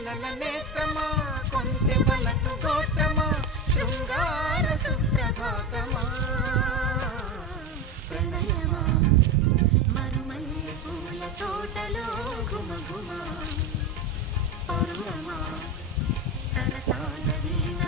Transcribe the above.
కలల నేత్రమా కొంటె వలపు గోత్రమా శృంగార సుప్రభాతమా ప్రణయమా మరుమల్లె పూల తోటలో ఘుమ ఘుమ పౌరమా సరసాల వీణ